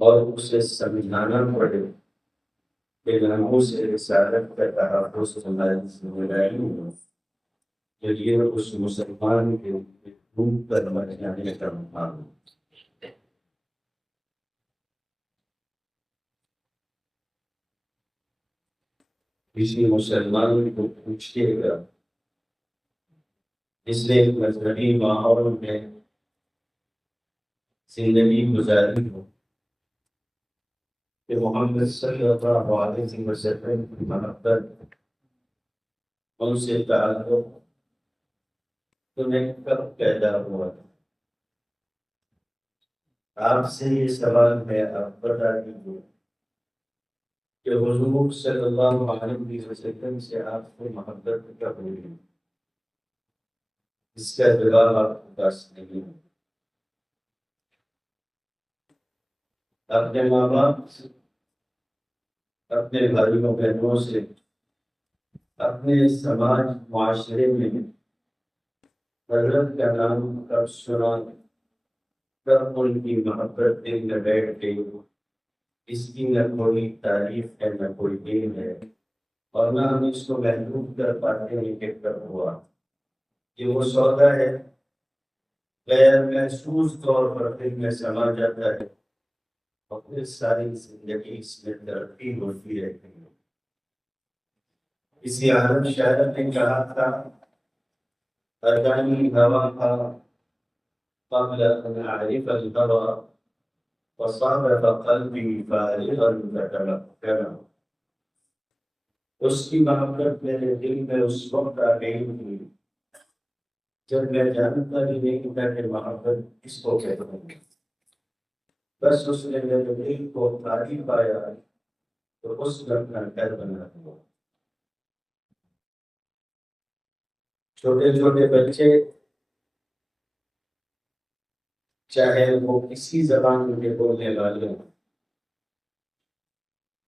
اور اسے سمجھانا پڑے کہ ناموس رسالت کا تحفظ ہماری ذمہ داری ہے، کہ یہ اس مسلمان کے ڈوب کر مر جانے کا مقام ہے۔ کسی مسلمان کو پوچھئے گا جس نے ایک مذہبی ماحول میں زندگی گزاری ہو کہ محمد صلی اللہ علیہ وسلم کی محبت ان سے تعلق تمہیں کب پیدا ہوا؟ آپ سے یہ سوال ہے، آپ بتا دیجیے کہ حضور صلی اللہ علیہ وسلم سے آپ کو محبت کب ہوئی؟ اس کا جواب آپ کے پاس نہیں ہے۔ اپنے ماں باپ سے، اپنے بھائیوں بہنوں سے، اپنے سماج معاشرے میں حضرت کا نام کب سنا، کب ان کی محبت دل میں بیٹھ گئی؟ اس کی نہ کوئی تعریف ہے نہ کوئی دین ہے، اور نہ ہم اس کو محدود کر پاتے ہیں کہ کب ہوا۔ یہ وہ سودا ہے غیر محسوس طور پر دل میں سما جاتا ہے اور پھر ساری زندگی اس میں ترقی ہوتی رہتی ہے۔ کسی عالم شاعر نے کہا تھا، أتاني هواها قبل أن أعرف الهوى وصرف قلبي فارغا فتمكنا۔ اس کی محبت میرے دل میں اس وقت آ گئی تھی جب میں جانتا بھی نہیں تھا کہ محبت کس کو کہتے ہیں۔ بس اس نے میرے دل کو خالی پایا تو اس کا گھر بنا دیا۔ چھوٹے چھوٹے بچے چاہے وہ کسی زبان کے بولنے والے ہوں،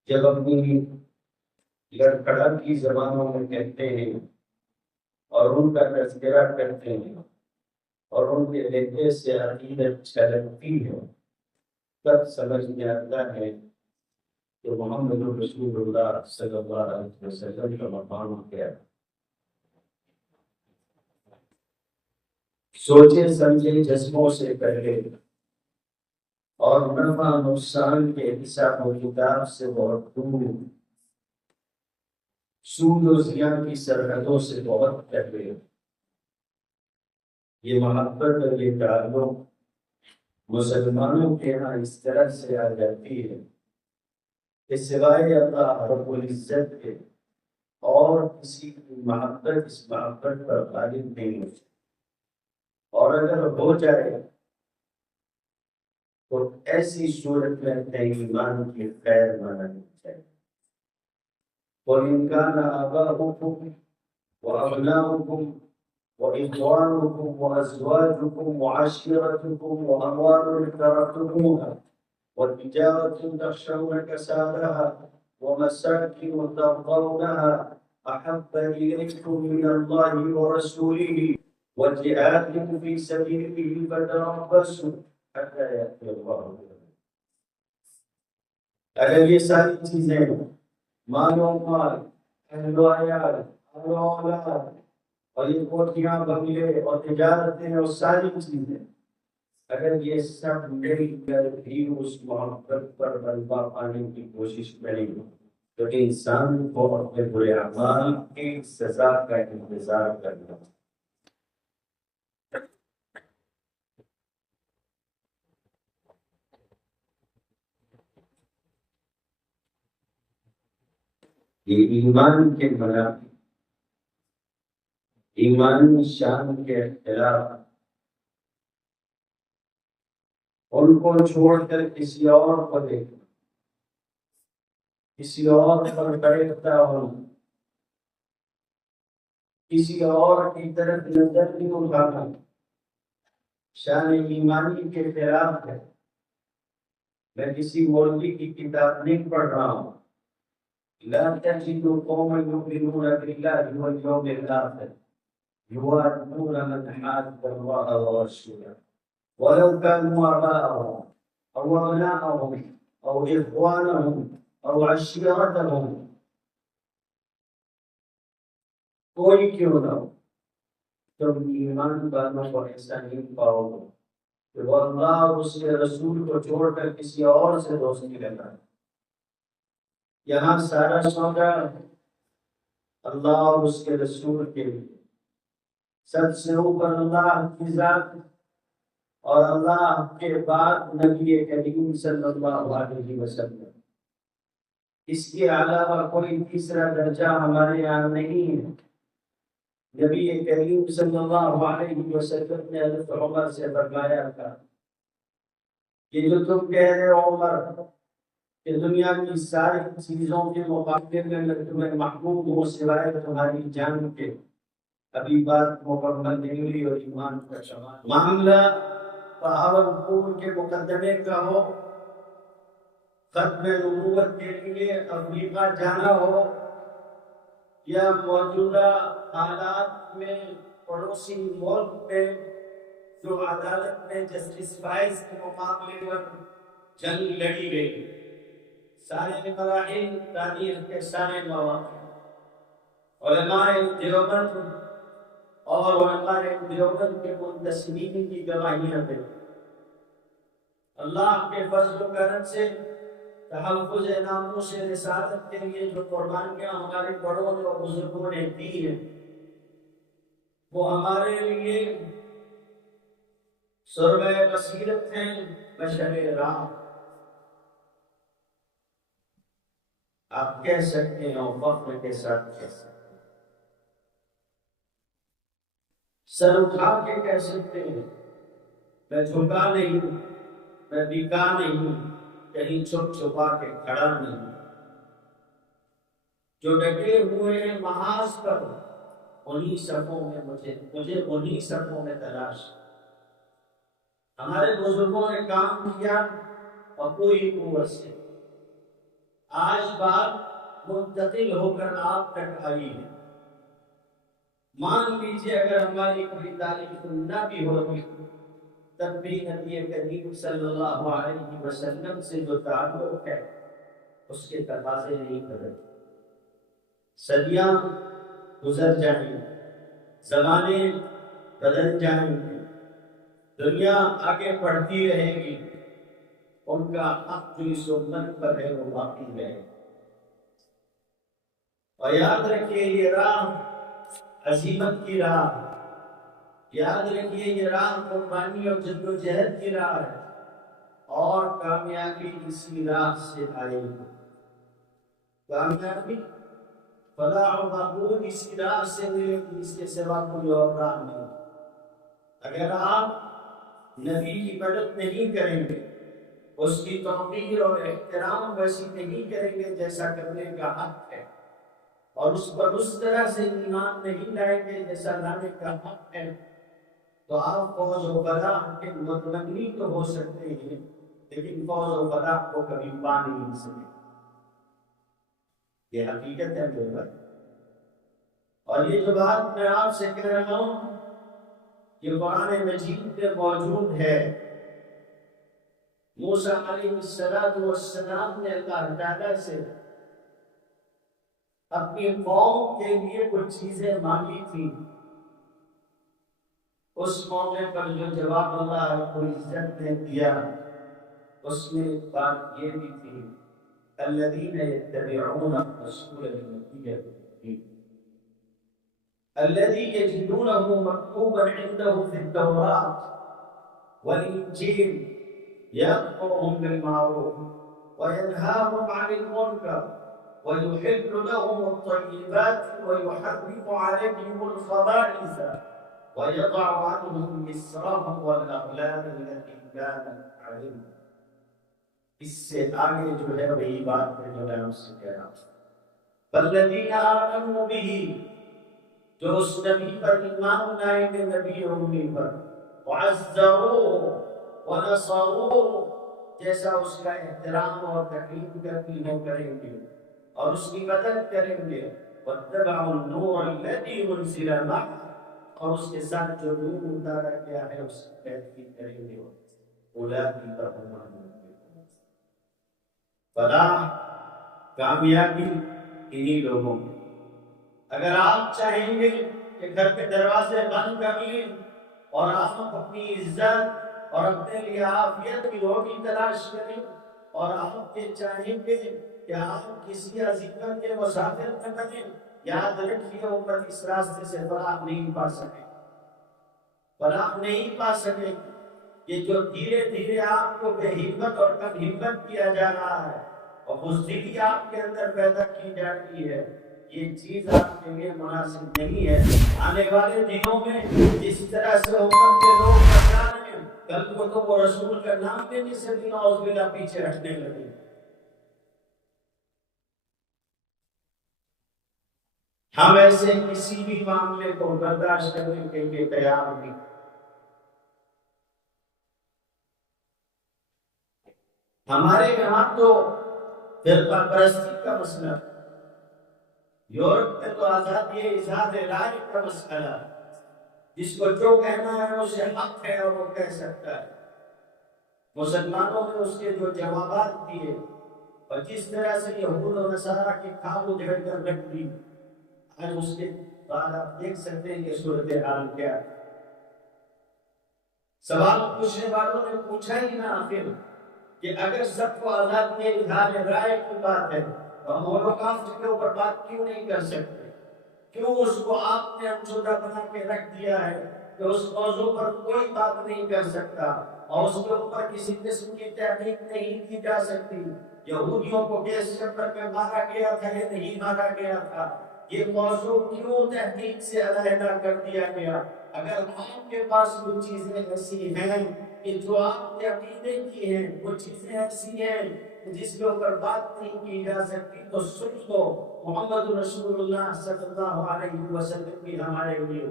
جب اپنی لڑکھڑاتی زبانوں میں کہتے ہیں اور ان کا تذکرہ کرتے ہیں اور ان کے لہجے سے عقیدت چھلکتی ہے، تب سمجھ میں آتا ہے کہ محمد رسول اللہ صلی اللہ علیہ وسلم کا مقام کیا ہے۔ سوچے سمجھے جذبوں سے پہلے اور نفع نقصان کے حساب و کتاب سے بہت دور، سود و زیان کی سرحدوں سے بہت پہلے، یہ محبت اور یہ تعلق مسلمانوں کے ہاں اس طرح سے آ جاتی ہے کہ سوائے اللہ رب العزت کے اور کسی کی محبت اس محبت پر غالب نہیں ہوتی، اور اگر ہو جائے تو ایسی صورت میں اپنے ایمان کی خیر منانی چاہیے۔ وَإِنْ كَانَ آبَاؤُكُمْ وَأَبْنَاؤُكُمْ وإخوانكم وأزواجكم وعشيرتكم وأموال اقترفتموها وتجارة تخشون كسادها ومساكن ترضونها أحب إليكم من الله ورسوله وجهاد في سبيله فتربصوا حتى يأتي الله بأمره۔ اگر یہ ساری چیزیں مال و مال، اہل و عیال، اہل و اولاد اور یہ کوٹھیاں بنگلے اور تجارتیں اور ساری چیزیں اگر یہ سب مل کر بھی اس محبت پر غلبہ پانے کی کوشش کریں تو انسان کو اپنے برے اعمال کی سزا کا انتظار کرنا۔ یہ ایمان کے منافق، ایمانی شان کے خلاف، ان کو چھوڑ کر کسی اور کو دیکھنا، کسی اور پر بیٹھتا ہونا، کسی اور کی طرف نظر نہیں اٹھانا، شان ایمانی کے خلاف ہے۔ میں کسی مولوی کی کتاب نہیں پڑھ رہا ہوں، لا تجد قوما يؤمنون بالله واليوم الآخر يوادون من حاد الله ورسوله ولو كانوا آباءهم أو أبناءهم أو إخوانهم أو عشيرتهم، کوئی کیوں نہ ہو، تم ایمان والوں کو ایسا نہیں پاؤ گے کہ وہ اللہ اور اس کے رسول کو چھوڑ کر کسی اور سے دوستی کرتا ہے۔ یہاں سارا سودا اللہ اور اس کے رسول کے لیے، سب سے اوپر اللہ کی ذات اور اللہ کے بعد نبی کریم صلی اللہ علیہ وسلم، اس کے علاوہ کوئی تیسرا درجہ ہمارے یہاں نہیں ہے۔ نبی کریم صلی اللہ علیہ وسلم نے حضرت عمر سے فرمایا تھا کہ جو تم کہہ رہے ہو عمر کہ دنیا کی ساری چیزوں کے مقابلے میں تمہیں محبوب ہو سوائے تمہاری جان کے، ابھی بات مکمل نہیں ہوئی اور ایمان کا معاملہ بہاول پور کے مقدمے کا ہو، ختم نبوت کے لیے افریقہ جانا ہو، یا موجودہ حالات میں پڑوسی ملک میں جو عدالت میں جسٹس فائز کے مقابلے پر جنگ لڑی گئی، سارے مراحل تاریخ کے سارے مواقع، علماء دیوبند اور علماء دیوبند کے منتسبین کی گواہیاں دیں۔ اللہ کے فضل و کرم سے تحفظ ناموس رسالت کے لیے جو قربانیاں ہمارے بڑوں اور بزرگوں نے دی ہیں، وہ ہمارے لیے سربہ بصیرت ہیں، بشر راہ۔ آپ کہہ سکتے ہیں اور فخر کے ساتھ کہہ سکتے ہیں، سر اٹھا کے کہہ سکتے ہیں، میں جھکا نہیں، میں بکا نہیں، کہیں چھپ چھپا کے کھڑا نہیں۔ جو ڈٹے ہوئے ہیں محاذ پر، انہی صفوں میں مجھے انہی صفوں میں تلاش۔ ہمارے بزرگوں نے کام کیا اور پوری قوت سے، آج بات منتقل ہو کر آپ تک آئی ہے۔ مان لیجیے اگر ہماری کوئی تعریف نہ بھی ہوگی، تب بھی نبی کریم صلی اللہ علیہ وسلم سے جو تعلق ہے اس کے تقاضے نہیں بدلتے۔ صدیاں گزر جائیں، زمانے بدل جائیں گے، دنیا آگے بڑھتی رہے گی، ان کا حق جو اس امت پر ہے وہ باقی رہے گا۔ اور یاد رکھیے یہ راہ عزیمت کی راہ، یاد رکھیے یہ راہ قربانی اور جد و جہد کی راہ ہے، اور کامیابی اسی راہ سے آئے گی۔ کامیابی فلاح و بہبود اسی راہ سے ملے گی، اس کے سوا کوئی اور راہ نہیں۔ اگر آپ نبی کی مدد نہیں کریں گے، اس کی توقیر اور احترام ویسی نہیں کریں گے جیسا کرنے کا حق ہے، اور اس پر اس طرح سے ایمان نہیں لائیں گے جیسا لانے کا حق ہے، تو آپ فوز و فلاح کے متمنی تو ہو سکتے ہیں، لیکن فوز و فلاح کو کبھی پا نہیں سکتے۔ یہ حقیقت ہے میرے بھائی، اور یہ جو بات میں آپ سے کہہ رہا ہوں یہ قرآن مجید میں موجود ہے۔ موسیٰ علیہ السلام نے اللہ تعالیٰ سے اپنی قوم کے لیے کچھ چیزیں مانگی تھی، اس موقع پر جو جواب اللہ رب العزت نے دیا اس میں بات یہ بھی تھی، الذین یتبعون الرسول النبی الامی الذی یجدونه مکتوبا عنده فی التوراة والانجیل یأمرهم بالمعروف وینہاهم عن المنکر ويحل لهم الطيبات ويحرم عليهم الخبائث ويضع عنهم إصرهم والأغلال التي كانت عليهم۔ اس سے آگے جو ہے وہی بات ہے جو میں آپ سے کہہ رہا ہوں، فالذین آمنوا به، جو اس نبی پر ایمان لائیں گے، نبی امی پر، وعزروه ونصروه، جیسا اس کا احترام اور تقریم کرتی ہو کریں گے اور اس کی مدد کریں گے، واتبعوا النور الذی انزل معه، اور اس کے ساتھ جو نور اتارا گیا ہے اس کی پیروی کریں گے، اولئک هم المفلحون۔ فلاح کامیابی انہی لوگوں میں۔ اگر آپ چاہیں گے کہ گھر کے دروازے بند کر لیں اور آپ اپنی عزت اور اپنے لیے عافیت کی روٹی تلاش کریں، اور آپ یہ چاہیں گے کہ آپ کسی عزیمت کے مسافر نہ بنیں، یاد رکھیے امت اس راستے سے فلاح نہیں پا سکے، فلاح نہیں پا سکے۔ یہ جو دھیرے دھیرے آپ کو بے ہمت اور کم ہمت کیا جا رہا ہے اور بزدلی آپ کے اندر پیدا کی جاتی ہے، یہ چیز آپ کے لیے مناسب نہیں ہے۔ آنے والے دنوں میں جس طرح سے امت کے لوگ بدلا رہے ہیں، کل کو تو وہ رسول کا نام لینے سے بھی نعوذ باللہ پیچھے ہٹنے لگے۔ ہم ایسے کسی بھی معاملے کو برداشت کرنے کے لیے تیار نہیں۔ ہمارے یہاں تو فرقہ پرستی کا مسئلہ، یورپ میں تو آزادی اظہار رائے کا مسئلہ، جس کو جو کہنا ہے اسے حق ہے اور وہ کہہ سکتا ہے۔ مسلمانوں نے اس کے جو جوابات دیے اور جس طرح سے یہود و نصارہ کی کھال ادھیڑ کر رکھ دی، آج اس کے بعد آپ دیکھ سکتے ہیں کہ صورتحال کیا ہے۔ سوال پوچھنے والوں نے پوچھا ہی نہ آخر کہ اگر سب کو آزادی اظہار رائے کی بات ہے تو ہم ہولوکاسٹ کے اوپر بات کیوں نہیں کر سکتے؟ کیوں اس کو آپ نے انشودہ بنا کے رکھ دیا ہے کہ اس موضوع پر کوئی بات نہیں کر سکتا اور اس کے اوپر کسی قسم کی تحقیق نہیں کی جا سکتی؟ یہودیوں کو گیس چیمبر میں مارا گیا تھا یا نہیں مارا گیا تھا، یہ موضوع کیوں تحقیق سے علیحدہ کر دیا گیا؟ اگر آپ کے پاس وہ چیزیں ایسی ہیں کہ جو آپ کے عقیدے کی ہیں، وہ چیزیں ایسی ہیں جس کے اوپر بات نہیں کی جا سکتی، تو سن لو، محمد رسول اللہ صلی اللہ علیہ وسلم کی ہمارے لیے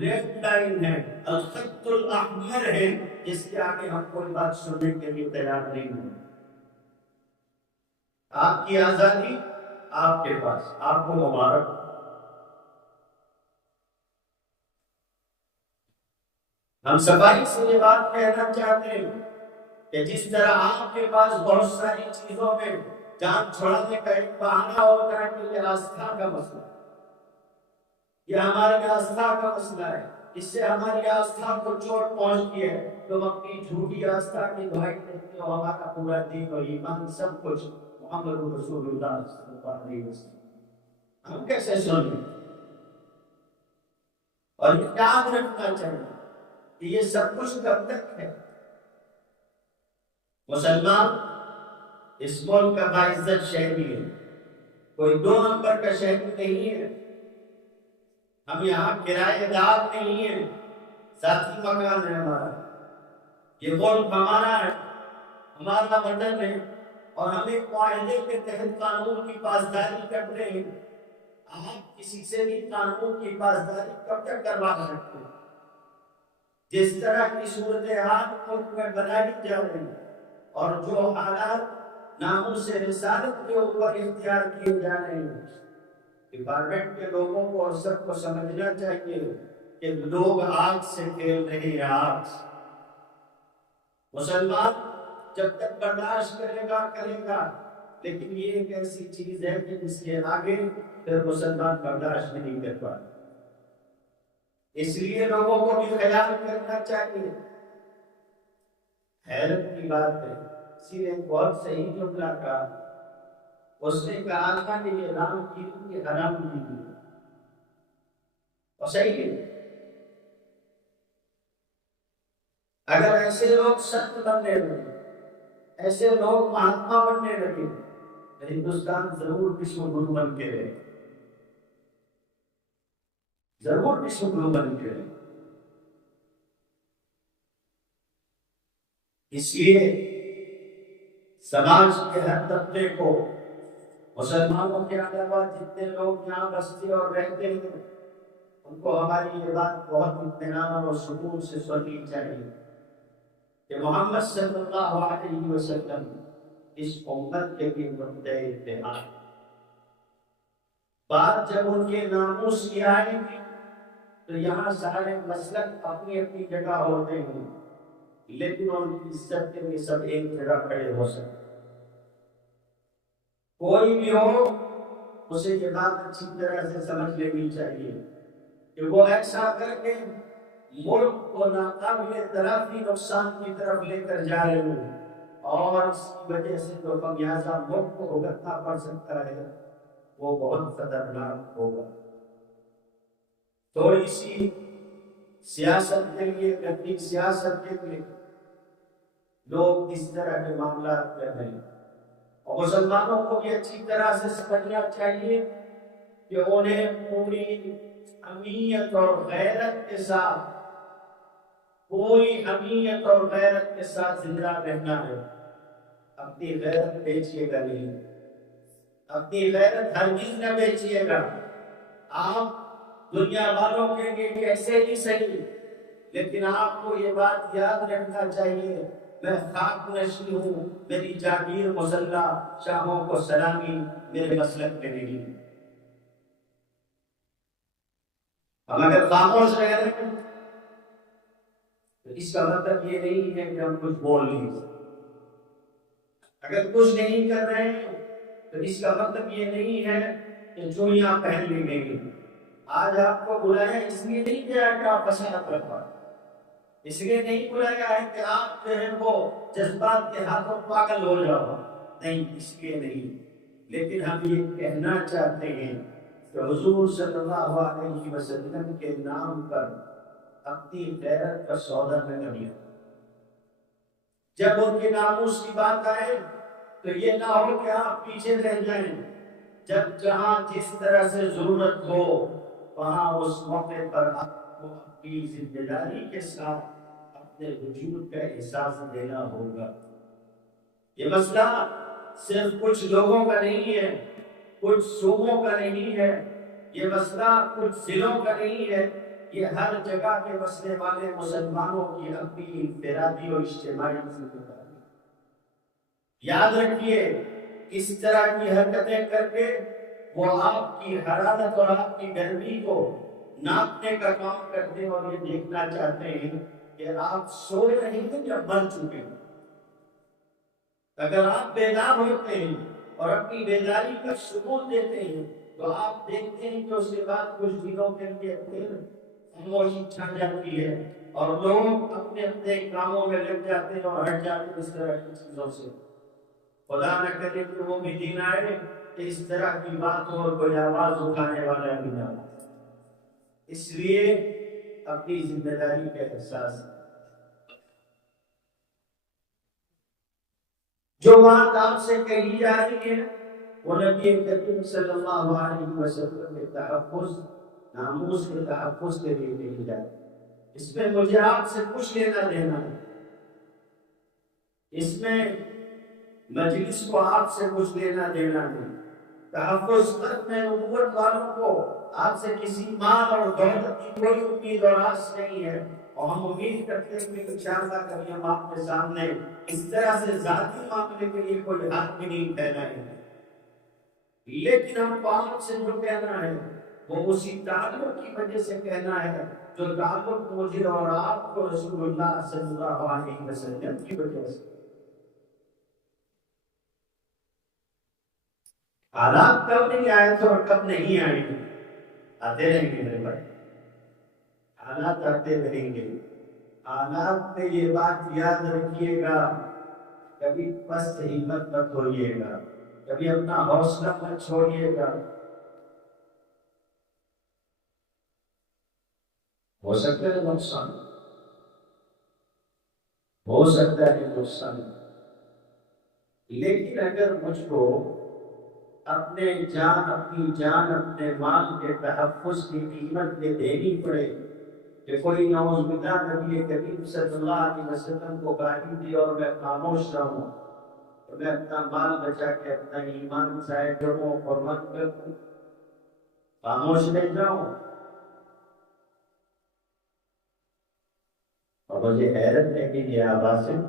ریڈ لائن ہے، الخط الاحمر ہے، جس کے آگے ہم کوئی بات سننے کے لیے تیار نہیں ہیں۔ آپ کی آزادی آپ کے پاس، آپ کو مبارک۔ ہم صفائی سے یہ بات کہنا چاہتے ہیں کہ جس طرح آپ کے پاس بہت ساری چیزوں میں جان چھوڑانے کا ایک بہانہ ہوتا ہے کہ یہ آستھا کا مسئلہ، یہ ہماری آستھا کا مسئلہ ہے، اس سے ہماری آستھا کو چوٹ پہنچتی ہے، تم اپنی جھوٹی آستھا کی دہائی دیتے ہو، ہمارا پورا دین اور ایمان سب کچھ محمد رسول اللہ صلی اللہ علیہ وسلم، ہم کیسے سنیں؟ اور یاد رکھنا چاہیے کہ یہ سب کچھ کب تک ہے؟ مسلمان اس ملک کا باعزت شہری ہے، کوئی دو نمبر کا شہری نہیں ہے، ہم یہاں کرایہ دار نہیں ہیں، ذاتی مکان ہے ہمارا، یہ ملک ہمارا ہے، ہمارا وطن ہے، اور ہم ایک معاہدے کے تحت قانون کی پاسداری کرتے ہیں۔ آپ کسی سے بھی قانون کی پاسداری کب تک کروا سکتے ہیں؟ جس طرح کی صورتحال ملک میں بنائی جا رہی ہے اور جو حالات ناموس رسالت کے اوپر اختیار کیے جا رہے ہیں، ڈپارٹمنٹ کے لوگوں کو اور سب کو سمجھنا چاہیے کہ لوگ آگ سے کھیل رہے ہیں، آگ سے۔ مسلمان جب تک برداشت کرے گا، لیکن یہ ایک ایسی چیز ہے کہ جس کے آگے پھر مسلمان برداشت نہیں کر پاتا۔ اس لیے لوگوں کو بھی خیال کرنا چاہیے۔ حیرت کی بات ہے، کسی نے بہت صحیح جملہ کہا، اس نے کہا تھا کہ یہ رام کی لیے حرام کی لیے، اور صحیح ہے۔ اگر ایسے لوگ سنت بننے لگے، ایسے لوگ مہاتما بننے لگے، تو ہندوستان ضرور وشو گرو بن کے رہے، ضرور وشو گرو بن کے رہے۔ اس لیے سماج کے ہر طبقے کو، مسلمانوں کے علاوہ جتنے لوگ یہاں بستے اور رہتے ہیں، ان کو ہماری یہ بات بہت اطمینان اور سکون سے سننی چاہیے کہ محمد صلی اللہ علیہ وسلم اس امت کے بھی مدعے اتحاد۔ بات جب ان کے ناموس کی آئے گی تو یہاں سارے مسلک اپنی اپنی جگہ ہوتے ہیں، لیکن ان کی عزت کے لیے سب ایک جگہ کھڑے ہو سکتے۔ کوئی بھی ہو اسے یہ بات اچھی طرح سے سمجھ لینی چاہیے کہ وہ ایسا کر کے ملک کو ناقابل تلافی نقصان کی طرف لے کر جا رہے ہوں، اور اس کی وجہ سے جو خمیازہ ملک کو بھگتنا پڑ سکتا ہے وہ بہت خطرناک ہوگا۔ تھوڑی سی سیاست کے لیے، گندی سیاست کے لیے لوگ اس طرح کے معاملات کر رہے ہیں، اور مسلمانوں کو بھی اچھی طرح سے سمجھنا چاہیے کہ انہیں پوری اہمیت اور غیرت کے ساتھ، پوری اہمیت اور غیرت کے ساتھ زندہ رہنا ہے۔ اپنی غیرت بیچیے گا نہیں، اپنی غیرت ہرگز نہ بیچیے گا۔ آپ دنیا والوں کے لیے کیسے ہی صحیح، لیکن آپ کو یہ بات یاد رکھنا چاہیے، میں خاک نشین ہوں، میری جاگیر مسلح، شاہوں کو سلامی میرے مسلک میں نہیں۔ ہم اگر خاموش رہ رہے ہیں تو اس کا مطلب یہ نہیں ہے کہ ہم کچھ بول نہیں سکتے۔ اگر کچھ نہیں کر رہے ہیں تو اس کا مطلب یہ نہیں ہے کہ چوڑیاں پہن لی گئی۔ آج آپ کو بلایا اس لیے نہیں کیا کہ آپ فساد کروا، اس لیے نہیں بلایا ہے کہ آپ جو ہے وہ جذبات کے ہاتھوں پاگل ہو جاؤ، نہیں، اس لیے نہیں، لیکن ہم یہ کہنا چاہتے ہیں کہ حضور صلی اللہ علیہ وسلم کے نام پر اپنی غیرت کا سودا نہ کریے۔ جب ان کے ناموس کی بات آئے تو یہ نہ ہو کہ آپ پیچھے رہ جائیں، جب جہاں جس طرح سے ضرورت ہو وہاں اس موقع پر آپ کو اپنی ذمہ داری کے ساتھ اپنے وجود کا احساس دینا ہوگا۔ یہ مسئلہ صرف کچھ لوگوں کا نہیں ہے، کچھ صوبوں کا نہیں ہے، یہ مسئلہ کچھ ضلعوں کا نہیں ہے، یہ ہر جگہ کے بسنے والے مسلمانوں کی اپنی انفرادی اور اجتماعی ذمہ داری۔ یاد رکھیے، اس طرح کی حرکتیں کر کے وہ آپ کی حرارت اور آپ کی گرمی کو ناپنے کا کام کرتے ہیں، اور یہ دیکھنا چاہتے ہیں کہ آپ سو رہے ہیں یا مر چکے ہیں۔ اگر آپ بیدار ہوتے ہیں اور اپنی بیداری کا ثبوت دیتے ہیں تو آپ دیکھتے ہیں کہ اس کے بعد کچھ دنوں کے لیے پھر خاموشی چھا جاتی ہے اور لوگ اپنے اپنے کاموں میں لگ جاتے ہیں اور ہٹ جاتے ہیں اس طرح کی چیزوں سے۔ خدا نہ کرے کہ وہ بھی دن آئے کہ اس طرح کی بات اور کوئی آواز اٹھانے والا بھی نہ ہو۔ اس لیے اپنی ذمہ داری کا احساس، جو بات آپ سے کہی جا رہی ہے وہ نبی کریم صلی اللہ علیہ وسلم کے تحفظ، ناموس کے تحفظ کے لیے کہی جا رہی ہے۔ اس میں مجھے آپ سے کچھ لینا دینا ہے، اس میں مجلس کو آپ سے کچھ لینا دینا ہے۔ تحفظ ختم نبوت والوں کو آپ سے کسی مال اور دولت کی کوئی امید اور آس نہیں ہے، اور ہم امید کرتے ہیں کہ انشاءاللہ کبھی ہم آپ کے سامنے اس طرح سے ذاتی معاملے کے لیے کوئی ہاتھ بھی نہیں پھیلائیں گے، لیکن ہم کو آپ سے جو کہنا ہے وہ اسی تعلق کی وجہ سے کہنا ہے جو تعلق مجھے اور آپ کو رسول اللہ صلی اللہ علیہ وسلم کی وجہ سے۔ حالات کب نہیں آئے تھے اور کب نہیں آئیں گے، آتے رہیں گے میرے بھائی، حالات آتے رہیں گے۔ حالات میں یہ بات یاد رکھیے گا، کبھی پست ہمت مت ہوئیے گا، کبھی اپنا حوصلہ مت چھوڑیے گا۔ ہو سکتا ہے نقصان، ہو سکتا ہے نقصان، لیکن اگر مجھ کو اپنی جان اپنے مال کے تحفظ کی قیمت یہ دینی پڑے کہ کوئی نعوذ باللہ نبی کریم صلی اللہ علیہ وسلم کو گالی دی اور میں خاموش رہوں، تو میں اپنا مال بچا کے اپنا ایمان ضائع کروں اور مت کروں، خاموش رہ جاؤں؟ اور مجھے حیرت ہے کہ یہ آوازیں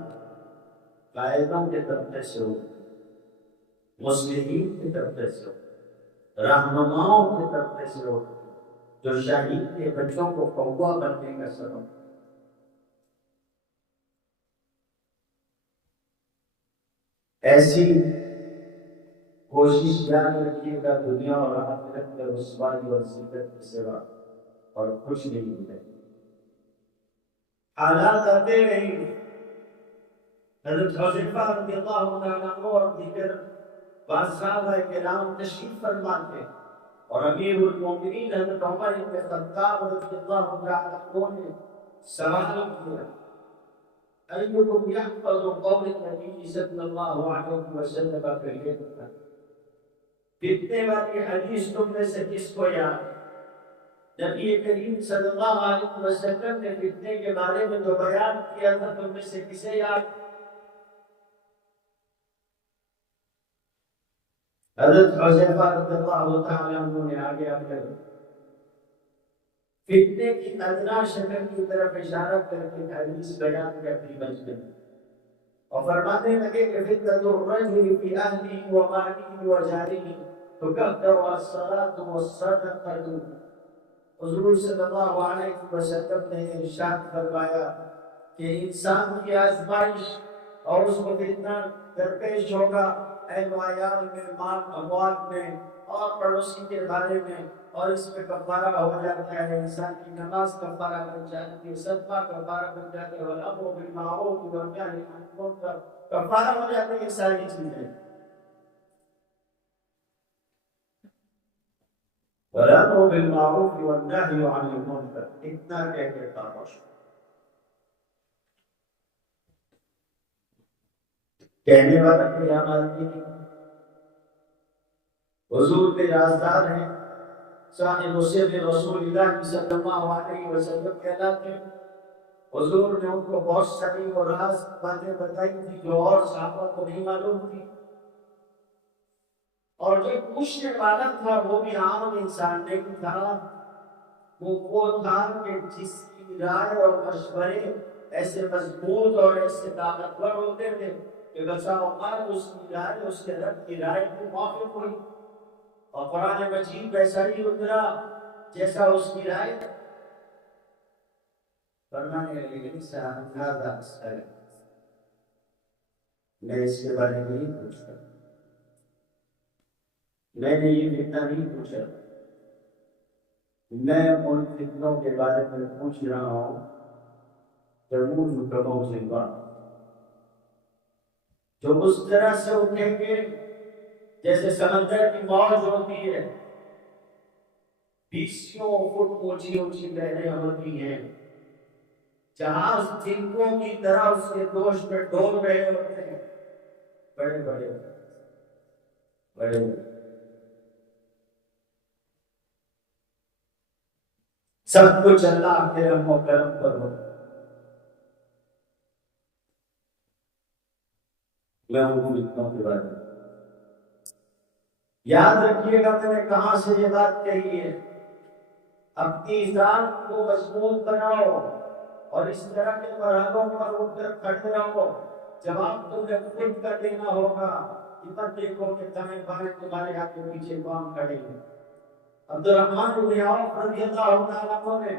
قائدوں کے طبقے سے ہو، مسلمین کے طبقے سے ہو، رہنماؤں کے طبقے سے ہو، جو شہید کے بچوں کو قوا بننے کا سبب۔ ایسی کوشش یاد رکھیے گا دنیا اور آخرت میں رسوائی اور ذلت کے سوا اور کچھ نہیں ملے. حالات آتے رہیں. حضرت حذیفہ رضی اللہ تعالیٰ عنہ اور دیگر بعض صحابہ کرام تشریف فرماتے اور امیر المومنین حضرت عمر بن خطاب رضی اللہ تعالیٰ عنہ نے سوال کیا ایکم یحفظ قول النبی صلی اللہ علیہ وسلم کلیتنا، فتنے والی حدیث تم میں سے کس کو یاد؟ نبی کریم صلی اللہ علیہ وسلم نے فتنے کے بارے میں جو بیان کیا تھا تم میں سے کسے یاد؟ حضرت حذیفہ رضی اللہ تعالیٰ عنہ نے آگے آ کر فتنے کی ادنا شکل کی طرف اشارہ کر کے حدیث بیان کرتی بچ گئی اور فرمانے لگے کہ فتنۃ الرجل فی اہلہ و مالہ و جارہ تکفر الصلاۃ والصدقۃ. حضور صلی اللہ علیہ وسلم نے ارشاد فرمایا کہ انسان کی آزمائش اور اس کو فتنہ درپیش ہوگا اہل و عیال میں، مال اموال میں اور پڑوسی کے بارے میں، اور اس میں کفارہ ہو جاتا ہے. انسان کی نماز کفارہ بن جاتی ہے، صدقہ کفارہ بن جاتا ہے، والامر بالمعروف والنہی عن المنکر کفارہ ہو جاتی ہے. یہ ساری چیزیں والامر بالمعروف والنہی عن المنکر اتنا کہہ کے خاموش. کہنے والا کوئی عام آدمی نہیں، حضور کے رازدار ہیں، صاحب سر رسول اللہ صلی اللہ علیہ وسلم کہلاتے ہیں. حضور نے ان کو بہت ساری اور راز باتیں بتائی تھی جو اور صحابہ کو نہیں معلوم تھی، اور جو پوچھنے والا تھا وہ بھی عام انسان نہیں تھا. وہ تھا کہ جس کی رائے اور مشورے ایسے مضبوط اور ایسے طاقتور ہوتے تھے کہ بچا اوقات اس کی رائے اس کے رب کی رائے کو موافق ہوئی، اور قرآن مجید ویسا ہی اترا جیسا اس کی رائے. فرمانے لگے میں اس کے بارے میں نہیں پوچھتا، میں نے یہ فتنہ نہیں پوچھا، میں ان فتنوں کے بارے میں پوچھ رہا ہوں جو اس طرح سے اٹھیں گے جیسے سمندر کی موج ہوتی ہے، 20 فٹ اونچی اونچی لہریں ہوتی ہیں، جہاز تنکوں کی طرح اس کے دوش میں ڈول رہے ہوتے ہیں، بڑے بڑے بڑے سب کچھ اللہ کے رحم و کرم پر ہو. میں ہوں فتنوں کے بارے میں یاد رکھیے گا میں نے کہاں سے یہ بات کہی ہے. اپنی ذات کو مضبوط بناؤ اور اس طرح کے مرحلوں پر اٹھ کر کھڑے رہو. جواب تمہیں خود کا دینا ہوگا. مت دیکھو کہ دائیں بائیں تمہارے آگے پیچھے کون کھڑے ہیں. عبد الرحمن بن عوف رضی اللہ تعالیٰ عنہ نے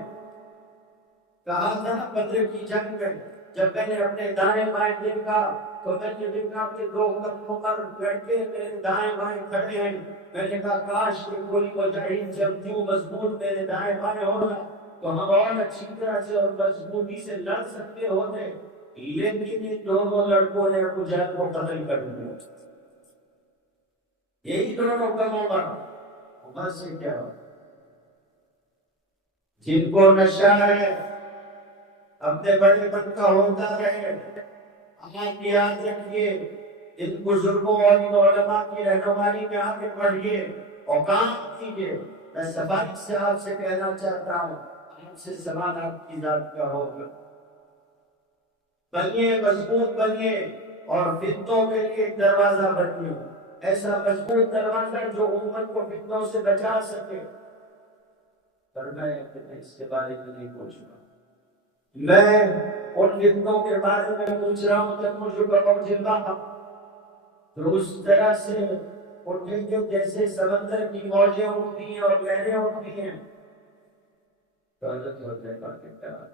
کہا تھا بدر کی جنگ میں جب میں نے اپنے دائیں بائیں دیکھا تو میں نے دیکھا کہ 2 قدموں پر بیٹھ کے میرے دائیں بائیں کھڑے ہیں. میں نے کہا کاش کہ کوئی مجاہد جنگجو مضبوط میرے دائیں بائیں ہونا تو ہم اور اچھی طرح سے اور مضبوطی سے لڑ سکتے ہوتے، لیکن ان دونوں لڑکوں نے ابو جہل کو قتل کر دیا. یہی دونوں کم عمر سے کیا ہو جن کو نشہ ہے اپنے بڑے بن کا ہوتا رہے. آپ یاد رکھیے ان بزرگوں اور ان علماء کی رہنمائی میں آگے بڑھیے اور کام کیجیے. میں صفائی سے آپ سے کہنا چاہتا ہوں آپ سے سوال آپ کی ذات کا ہوگا. بنیے مضبوط بنیے اور فتنوں کے لیے ایک دروازہ بنیے، ایسا مضبوط دروازہ جو امت کو فتنوں سے بچا سکے. فرمایا کہ میں اس کے بارے میں نہیں پوچھ رہا، میں ان فتنوں کے بارے میں پوچھ رہا ہوں جب مجھے اور جلوہ تو اس طرح سے اٹھیں گے جیسے سمندر کی موجیں اٹھتی ہیں اور لہریں اٹھتی ہیں. تو حضرت حذیفہ نے کہا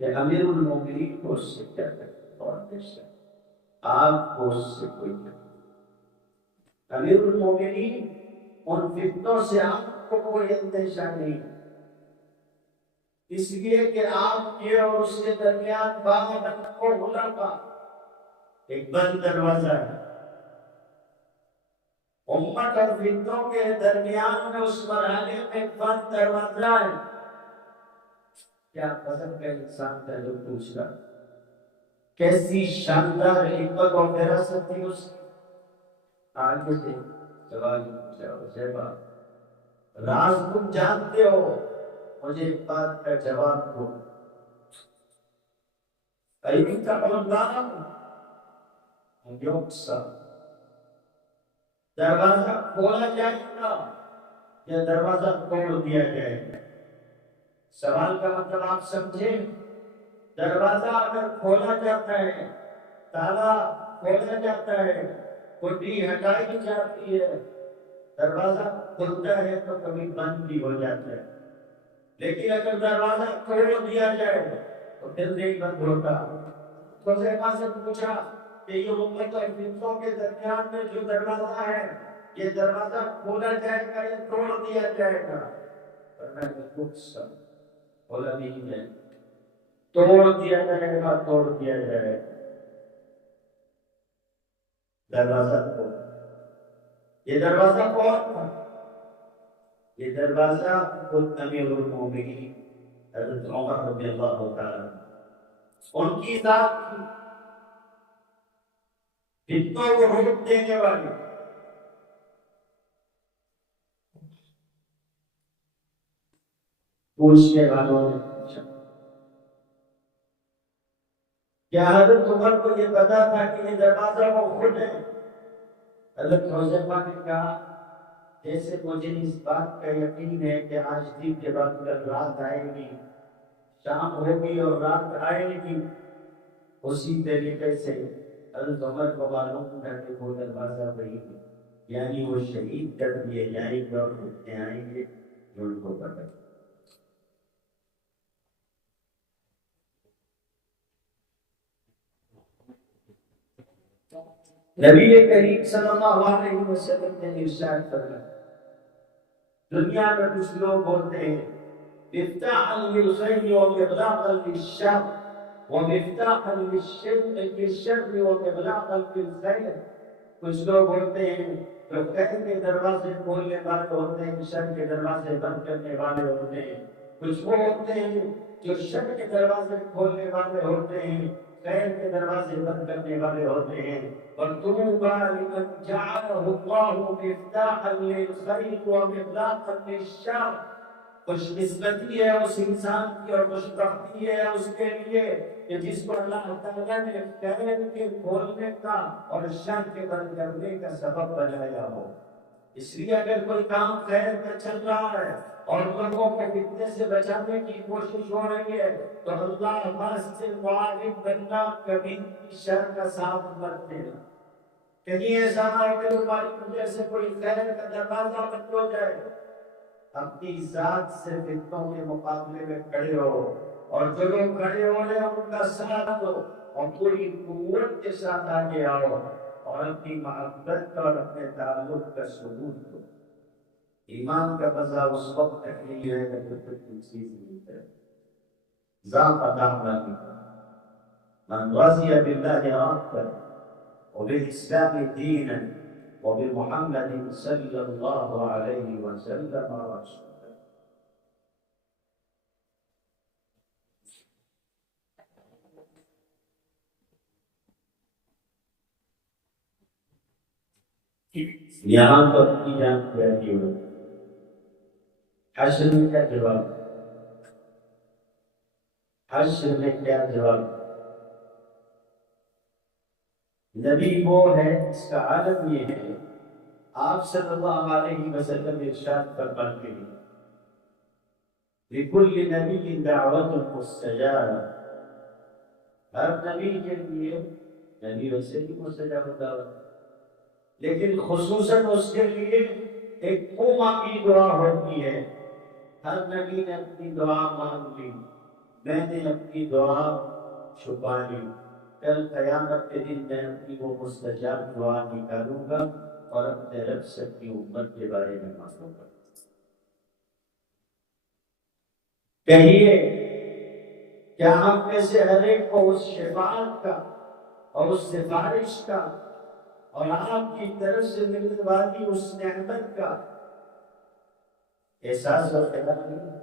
کہ امیر المومنین کو اس سے کیا کریں، اور آپ کو اس سے کوئی کریں. امیر المومنین ان فتنوں سے آپ کو کوئی اندیشہ نہیں، اس لیے کہ آپ کے اور اس کے درمیان باب کا ایک بند دروازہ ہے، امت اور فتنوں کے درمیان میں اس مرحلے میں ایک بند دروازہ ہے۔ کیا قسم کا انسان کا جو پوچھ رہا کیسی شاندار حکمت اور فراست تھی اس کی۔ آگے سے سوال پوچھا حذیفہ، راز تم جانتے ہو، مجھے ایک بات کا جواب دو، ایفتح الباب یکسر، دروازہ کھولا جائے گا یا دروازہ توڑ دیا جائے گا؟ سوال کا مطلب آپ سمجھیں، دروازہ اگر کھولا جاتا ہے، تالا کھولا جاتا ہے، کنڈی ہٹائی جاتی ہے، دروازہ کھلتا ہے تو کبھی بند بھی ہو جاتا ہے، لیکن اگر دروازہ توڑ دیا جائے تو پھر نہیں بند ہوتا۔ تو حذیفہ سے پوچھا کہ یہ امت اور فتنوں کے درمیان میں جو دروازہ ہے، یہ دروازہ کھولا جائے گا یا توڑ دیا جائے گا؟ فرمایا کہ کچھ کھولا نہیں ہے، توڑ دیا جائے گا، توڑ دیا جائے گا دروازہ کو۔ یہ دروازہ کون تھا؟ یہ دروازہ خود امیر المومنین حضرت عمر رضی اللہ تعالیٰ ان کی ذات تھی، فتنوں کو روک دینے والی۔ پوچھنے والوں نے پوچھا کیا حضرت عمر کو یہ پتا تھا کہ یہ دروازہ وہ خود ہے؟ حضرت حذیفہ نے کہا جیسے مجھے اس بات کا یقین ہے کہ آج دن کے بعد کل رات آئے گی، شام ہوگی اور رات آئے گی، اسی طریقے سے حضرت عمر کو معلوم تھا کہ وہ دروازہ وہی ہے، یعنی وہ شہید کر دیے جائیں گے اور فتنے آئیں گے جو ان کو پتہ ہے۔ نبی کریم صلی اللہ علیہ وسلم نے ارشاد فرمایا، دنیا میں کچھ لوگ ہوتے ہیں مفتاحا للخیر ومغلاقا للشر ومفتاحا للشر ومغلاقا للخیر۔ کچھ لوگ ہوتے ہیں جو خیر کے دروازے کھولنے والے ہوتے ہیں، شر کے دروازے بند کرنے والے ہوتے ہیں۔ کچھ وہ ہوتے ہیں جو شر کے دروازے کھولنے والے ہوتے ہیں، خیر کے دروازے بند کرنے والے ہوتے ہیں۔ وَطُوبَى لِمَنْ جَعَلَهُ اللَّهُ مِفْتَاحًا لِلْخَيْرِ وَمِغْلَاقًا لِلشَّرِّ۔ خوش نسبتی ہے اس انسان کی اور خوش بختی ہے اس کے لیے کہ جس کو اللہ تعالیٰ نے خیر کے کھولنے کا اور شر کے بند کرنے کا سبب بنایا ہو۔ اس لیے اگر کوئی کام خیر کا چل رہا ہے اور لوگوں کو فتنے سے بچانے کی کوشش ہو رہی ہے تو اللہ بس سے معاون بننا، کبھی شر کا ساتھ مت دینا۔ کہیں ایسا نہ ہو کہ تمہاری وجہ سے کوئی خیر کا دروازہ بند ہو جائے۔ اپنی ذات سے فتنوں کے مقابلے میں کھڑے ہو اور جو لوگ کھڑے ہو رہے ہیں ان کا ساتھ دو اور پوری قوت کے ساتھ آگے آؤ اور اپنی محبت اور اپنے تعلق کا ثبوت دو۔ ایمان کا مزہ اس وقت تک نہیں ہے جب تک کوئی چیز نہیں ہے۔ ذاق طعم من رضي بالله ربا وبالإسلام دينا وبمحمد صلى الله عليه وسلم رسولا۔ یہاں پر کی جان پیاری ہو، حشر میں کیا جواب؟ حشر میں کیا جواب؟ نبی وہ ہے اس کا عالم یہ ہے، آپ صلی اللہ علیہ وسلم ارشاد فرماتے ہیں لِكُلِّ نَبِيٍّ دَعْوَةٌ مُسْتَجَابَةٌ، ہر نبی کے لیے، نبی ویسے بھی مستجاب دعوت، لیکن خصوصاً اس کے لیے ایک مانگی دعا ہوتی ہے۔ ہر نبی نے اپنی دعا مانگ لی، میں نے اپنی دعا چھپا لی، کل قیامت کے دن میں اپنی وہ مستجاب دعا نکالوں گا اور اپنے رب سے اپنی امت کے بارے میں معلوم کرو۔ کہیے کیا ہم میں سے ہر ایک کو اس شفاعت کا اور اس سفارش کا اور آپ کی طرف سے ملنے والی اس نعمت کا احساس اور خیال نہیں؟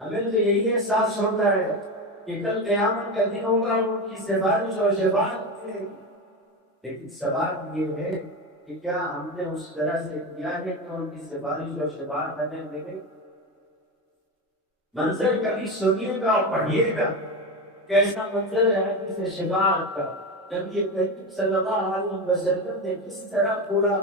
ہمیں تو یہی احساس ہوتا ہے کہ کل قیامت کا دن ہوگا اور ان کی سفارش اور شفاعت ملے گی، لیکن سوال یہ ہے کہ کیا ہم نے اس طرح سے کیا ہے کہ ان کی سفارش اور شفاعت ہمیں ملے؟ منظر کبھی سنیے گا اور پڑھیے گا، کیسا منظر ہے کسی شفاعت کا۔ نبی کریم صلی اللہ علیہ وسلم نے کس طرح پورا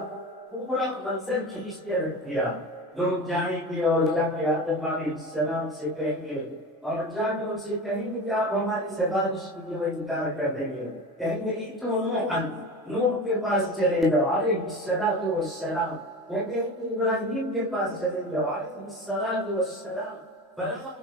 منظر کھینچ کے رکھ دیا۔ لوگ جائیں گے اور جا کے آدم علیہ السلام سے کہیں گے، اور جا کے ان سے کہیں گے کہ آپ ہماری سفارش کے لیے وہ انکار کر دیں گے، کہیں گے تو نوح کے پاس چلے جاؤ علیہ السلام، وہ کہیں گے ابراہیم کے پاس چلے جاؤ علیہ السلام، فلاں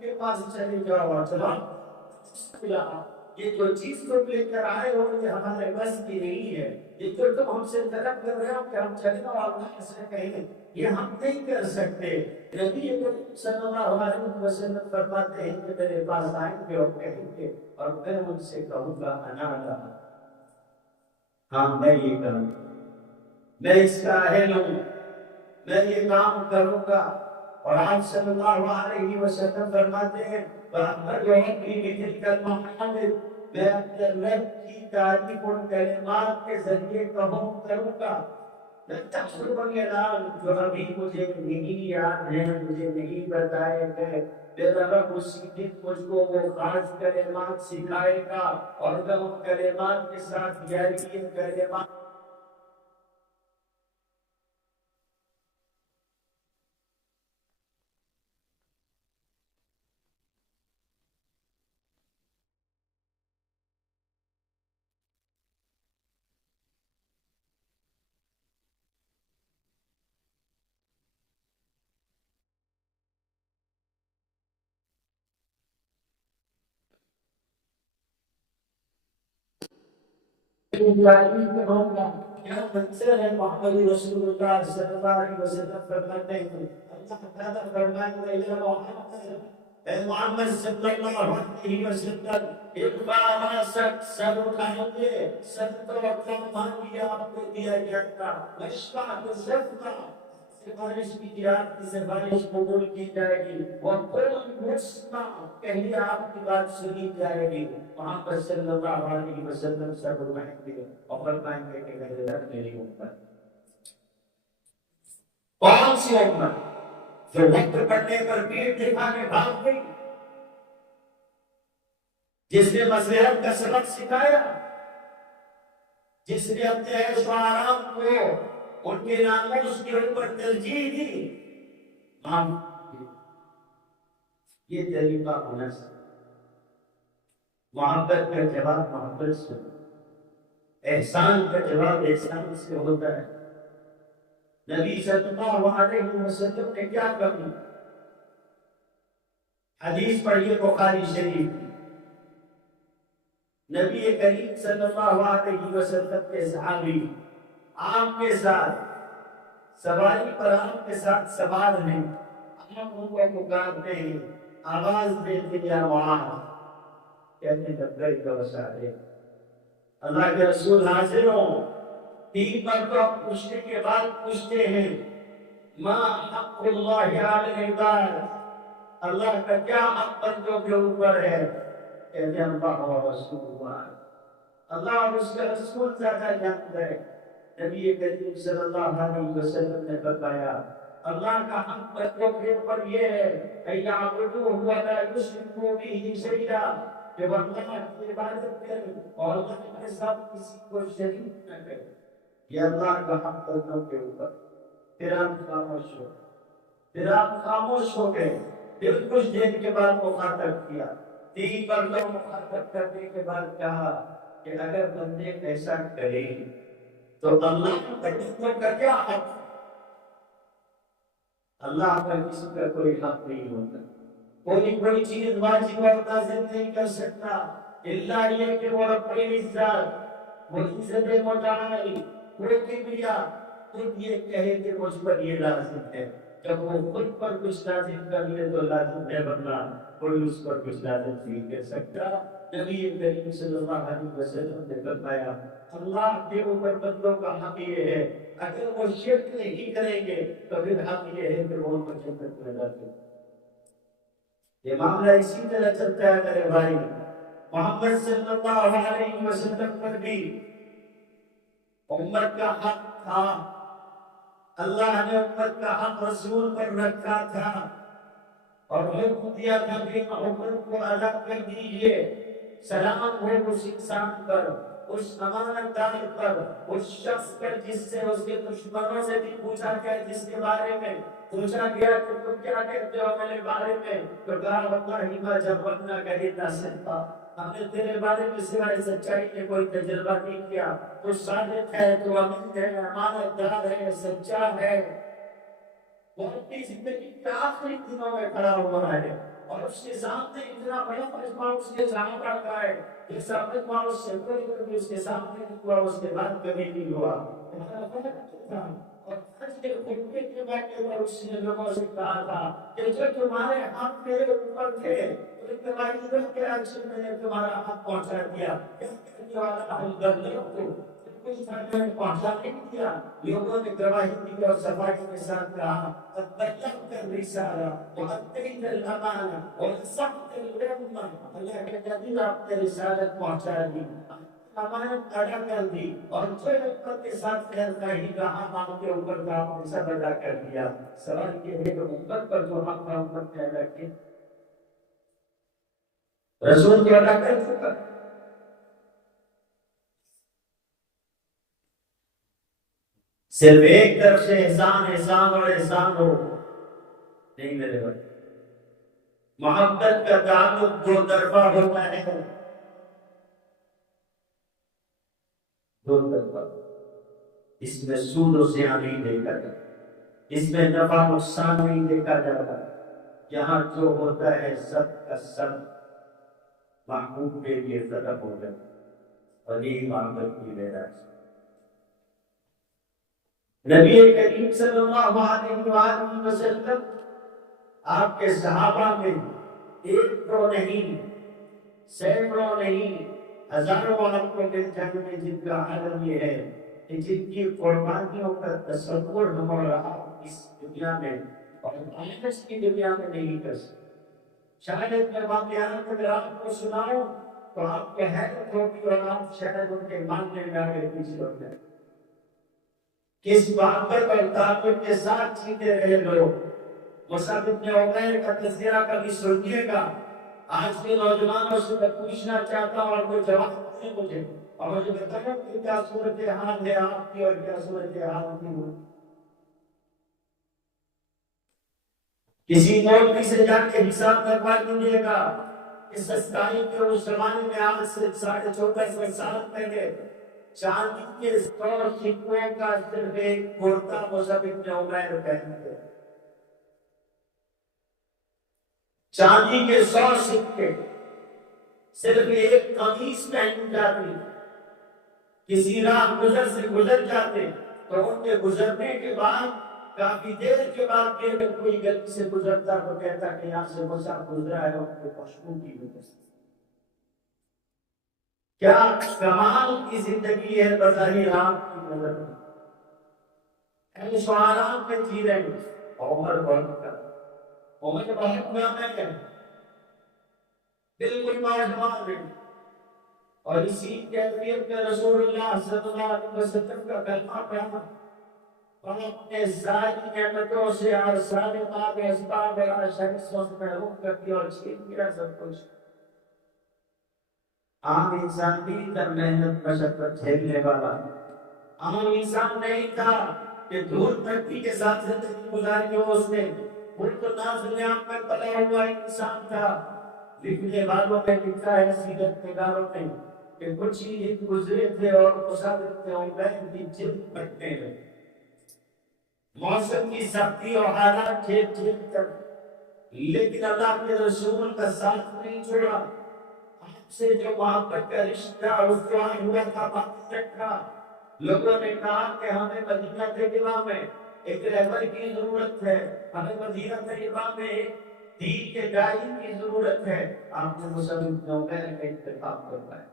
کے پاس چلے جاؤ اور جواب یہ جو چیز تم لے کر آئے ہو یہ ہمارے بس کی نہیں ہے، یہ جو تم ہم سے طلب کر رہے ہو کہ ہم چلے جاؤ اللہ سے کہیں، یہ ہم نہیں کر سکتے۔ نبی کریم صلی اللہ علیہ وسلم فرماتے ہیں کہ میرے پاس آئیں گے اور کہیں گے اور میں ان سے کہوں گا انا لہا، ہاں میں یہ کروں، میں اس کا اہل ہوں، میں یہ کام کروں گا۔ اور آپ صلی اللہ علیہ وسلم فرماتے ہیں میں اپنے رب کی تعریف ان کلمات کے ذریعے کروں گا، جو ابھی مجھے نہیں یاد ہے، مجھے نہیں بتائے گئے، میرا رب اسی دن مجھ کو وہ خاص کلمات سکھائے گا اور میں ان کلمات کے ساتھ یقین کلمات کیا منظر ہے۔ محمد رسول اللہ صلی اللہ علیہ وسلم فرماتے ہیں اللہ تعالیٰ فرمائے اے محمد صلی اللہ علیہ وسلم ایک بار سر اٹھائیں گے، سر تو اپنا مان لیا آپ کو دیا جائے گا، مشفع کو سب کا سفارش کی آپ کی سفارش قبول کی جائے گی اور کوئی مسئلہ کہیں آپ کی بات سنی جائے گی۔ محمد صلی اللہ علیہ وسلم سب اٹھائیں گے اور فرمائیں گے کہ میرے رب میری امت، کون سی امت جو وقت پڑنے پر پیٹ دکھا کے بھاگ گئی، جس نے مذہب کا سبق سکھایا، جس نے اپنے عیش و آرام کو ان کے ناموس کے اوپر ترجیح دی، یہ طریقہ ہونا چاہیے۔ محبت کا جواب محبت سے، احسان کا جواب احسان سے ہوتا ہے۔ نبی صلی اللہ علیہ وسلم نے کیا کہا؟ حدیث پڑھیے بخاری شریف، نبی کریم صلی اللہ علیہ وسلم کے صحابی آپ کے ساتھ سواری پر آپ کے ساتھ سوار ہیں، آپ ان کو پکارتے ہیں، آواز دیتے ہیں یا معاذ، کہتے ہیں لبیک و سعدیک، اللہ کے رسول حاضر ہوں۔ 3 مرتبہ پوچھنے کے بعد پوچھتے ہیں ما حق اللہ علی العباد، اللہ کا کیا حق بندوں کے اوپر ہے؟ کہتے ہیں اللہ و رسول اللہ اور اس کا رسول زیادہ جانتا ہے۔ نبی کریم صلی اللہ علیہ وسلم نے بتایا اللہ کا حق بندوں کے اوپر یہ ہے ان یعبدوہ ولا یشرکوا بہ شیئا، کہ وہ اللہ کی عبادت کریں اور اللہ کے ساتھ کسی کو شریک نہ کریں، یہ اللہ کا حق بندوں کے اوپر۔ پھر آپ خاموش ہو گئے، پھر کچھ دیر کے بعد مخاطب کیا، 3 مرتبہ مخاطب کرنے کے بعد کہا کہ اگر بندے ایسا کرے تو اللہ کا بندوں کا کیا حق؟ اللہ کا کسی کا کوئی حق نہیں ہوتا، کوئی چیز واجب اور نازل نہیں کر سکتا الا یہ کہ وہ رب العزت، وہ عزت متعالی، وہ کبریا خود یہ کہے کہ مجھ پر یہ لازم ہے، جب وہ خود پر کچھ لازم کر لے تو لازم ہے، ورنہ کوئی اس پر کچھ لازم نہیں کر سکتا۔ نبی کریم صلی اللہ علیہ وسلم نے فرمایا اللہ کے اوپر بندوں کا حق یہ ہے اگر وہ شرک نہیں کریں گے تو پھر حق یہ ہے کہ وہ ان کو جنت میں ڈالیں۔ یہ معاملہ اسی طرح چلتا ہے میرے بھائی، محمد صلی اللہ علیہ وسلم پر بھی امت کا حق تھا، اللہ نے امت کا حق رسول پر رکھا تھا اور حکم دیا تھا کہ امت کو ادا کر دیجیے۔ سلام ہو اس انسان پر، اس امانت دار پر، اس شخص پر جس سے اس کے دشمنوں سے بھی پوچھا گیا، جس کے بارے میں پوچھا گیا کہ تم کیا کہتے ہو میرے بارے میں، تو کہا واللہ ما جربنا کہنا صدقا، ہم نے تیرے بارے میں سوائے سچائی کے کوئی تجربہ نہیں کیا، تو صادق ہے، تو امین ہے، امانت دار ہے، سچا ہے۔ وہ اپنی زندگی کے آخری دنوں میں کھڑا ہوا ہے اور اس کے سامنے اتنا بڑا مجمع اس کے صحابہ کا ہے، جیسا مجمع اس سے کوئی کبھی اس کے سامنے نہیں ہوا، اس کے بعد کبھی نہیں ہوا۔ اور سچ کے خطبے کے بیٹھے ہوئے اس نے لوگوں سے کہا تھا کہ جو تمہارے حق میرے اوپر تھے تو تمہاری ادھر کے عرصے میں نے تمہارا حق پہنچا دیا، کہنے والا ہم گردوں کو کچھ فائدہ میں پہنچا نہیں دیا۔ لوگوں نے گواہی دی اور صفائی کے ساتھ کہا بلغت الرسالہ وأديت الأمانة ونصحت الأمة، اللہ کے نبی آپ نے رسالت پہنچا دی، امانت ادا کر دی، اور جو امت کے ساتھ خیر خواہی کا حق آپ کے اوپر تھا آپ نے سب ادا کر دیا۔ سوال یہ ہے کہ امت پر جو حق تھا امت نے ادا کیا، رسول کو ادا کر چکا۔ صرف ایک طرف سے احسان احسان اور احسان ہو نہیں میرے بھائی، محبت کا تعلق دو طرفہ ہوتا ہے، دو طرفہ، اس میں سود و زیاں نہیں دیکھا جاتا، اس میں نفع نقصان نہیں دیکھا جاتا، یہاں جو ہوتا ہے سب کا سب محبوب کے لیے ختم ہو جاتا، اور یہی محبت کی وجہ سے نبی کریم صلی اللہ علیہ وآلہ وسلم آپ کے صحابہ میں ایک دو نہیں، سینکڑوں نہیں، ہزاروں آپ کو مل جائیں گے جن کا عالم یہ ہے کہ جن کی قربانیوں کا تصور ہو رہا اس دنیا میں اور آخرت کی دنیا میں نہیں کر سکتے۔ شاید میں واقعات اگر آپ کو سناؤں تو آپ کے حیرت ہوگی اور آپ شاید ان کے ماننے میں آگے پیچھے ہو جائیں۔ کس محبت اور تعلق کے ساتھ جیتے رہے لوگ۔ مصعب بن عمیر کا تذکرہ کبھی سنیے گا، آج کے نوجوانوں سے میں پوچھنا چاہتا ہوں اور کوئی جواب دیں مجھے، اور مجھے بتائیں کہ کیا صورتحال ہے آپ کی اور کیا صورتحال کی ہو۔ کسی مولوی سے جا کے حساب کروا دیجیے گا کہ سستائی کے اس زمانے میں آج سے 1450 سال پہلے چاندی کے 100 سکوں کا صرف ایک کرتا مصعب بن عمیر پہنتے، چاندی کے 100 سکے، صرف ایک قمیص پہن جاتی، کسی راہ گزر سے گزر جاتے تو ان کے گزرنے کے بعد کافی دیر کے بعد پھر کوئی گلی سے گزرتا تو کہتا کہ یہاں سے مصعب گزرا ہے ان کے خوشبو کی وجہ سے۔ کیا کمال کی زندگی ہے بظاہر آپ کی نظر میں، ایش و آرام میں جی رہے ہیں، عمر بہت کا عمر بہت میں ہے، بالکل نوجوان ہے، اور اسی کیفیت میں رسول اللہ صلی اللہ علیہ وسلم کا کلمہ پڑھا اور اپنے ذاتی نعمتوں سے اور سارے مال اسباب اور اشیاء سے محروم کر دیا اور چھین لیا سب کچھ۔ عام انسان بھی تر محنت مشقت جھیلنے والا، عام انسان نہیں تھا کہ دھول مٹی کے ساتھ زندگی گزاری ہو اس نے، وہ تو ناز نعمت میں پلا ہوا انسان تھا۔ لکھنے والوں میں لکھا ہے سیرت نگاروں میں کہ کچھ ہی دن گزرے تھے اور مصعب بن عمیر کی جلد پھٹنے لگی، موسم کی سختی اور حالات جھیل جھیل کر، لیکن اللہ کے رسول کا ساتھ نہیں چھوڑا، آپ سے جو محبت کا رشتہ اس کو ہوا تھا باقی رکھا، لوگوں نے کہا کہ ہمیں مدینہ طیبہ میں ایک رہبر کی ضرورت ہے، ہمیں مدینہ طیبہ میں ایک دین کے داعی کی ضرورت ہے۔ آپ نے مصعب بن عمیر کا انتخاب کروایا۔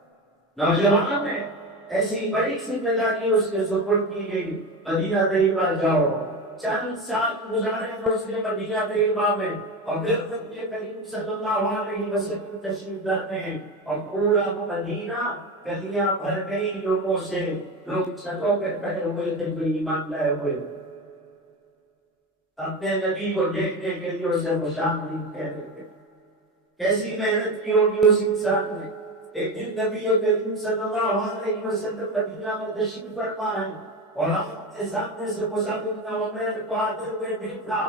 نوجوانوں نے ایسی بڑی ذمہ داری اس کے سپرد کی گئی، مدینہ طیبہ جاؤ۔ چند سال گزارے اس نے مدینہ طیبہ میں، اور پھر نبی کریم صلی اللہ علیہ وسلم تشریف لاتے ہیں، اور پورا مدینہ گلیاں بھر گئی لوگوں سے، لوگ چھتوں پہ کھڑے ہوئے تھے جو ایمان لائے ہوئے اپنے نبی کو دیکھنے کے لیے اسے خوشامدید کہتے تھے۔ کیسی محنت کی ہوگی اس انسان نے۔ ایک دن نبی کریم صلی اللہ علیہ وسلم مدینہ میں تشریف فرما ہے، اور آپ کے سامنے سے مصعب بن عمیر کو آتے ہوئے دیکھا۔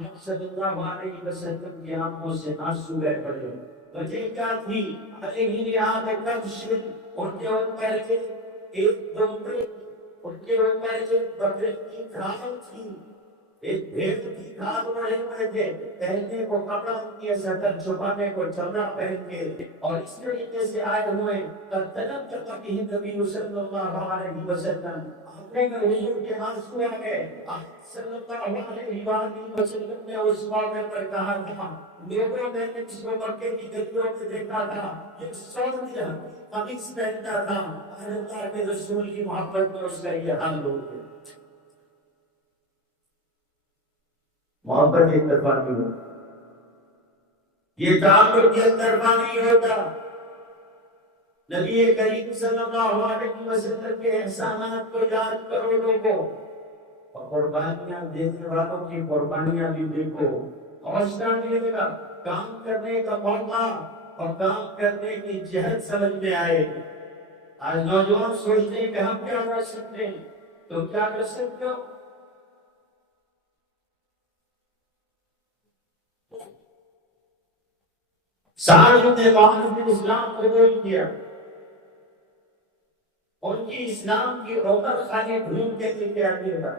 نبی صلی اللہ علیہ وسلم کی آنکھوں سے آنسو بہہ پڑے۔ وجہ کیا تھی؟ علیہ یاد کبش، ان کے اوپر ایک دمبے، ان کے اوپر ایک بکرے کی کھال تھی، ایک بھیڑ کی کھال بڑھے ہوئے تھے، پہننے کو کپڑا ان کی سطر چھپانے کو چمڑا پہن کے، اور اس طریقے سے آئے ہوئے قد تلقت به النبی صلی اللہ علیہ وسلم۔ اپنے حضور کے آنسو آ گئے۔ آپ صلی اللہ علیہ وآلہ وسلم نے اس موقع پر کہا تھا، لوگوں نے اس کو مکے کی گلیوں میں دیکھا تھا، ایک سعودی قمیص پہنتا تھا، اللہ کے رسول کی محبت میں اس کا یہ حال ہو گیا۔ محبت ایک طرفہ نہیں ہوتا، یہ تعلق ایک طرفہ نہیں ہوتا۔ نبی کریم صلی اللہ علیہ وسلم کے احسانات کو یاد کرو لوگوں، اور قربانیاں دینے والوں کی قربانیاں بھی دیکھو۔ حوصلہ ملے گا، کام کرنے کا موقع اور کام کرنے کی جہت سمجھ میں آئے۔ آج نوجوان سوچتے ہیں کہ ہم کیا کر سکتے ہیں، تو کیا کر سکتے ہو؟ سعد بن معاذ نے اسلام قبول کیا، ان کی اسلام کی عمر خالی ڈھونڈ کے لے کے آگے تھا۔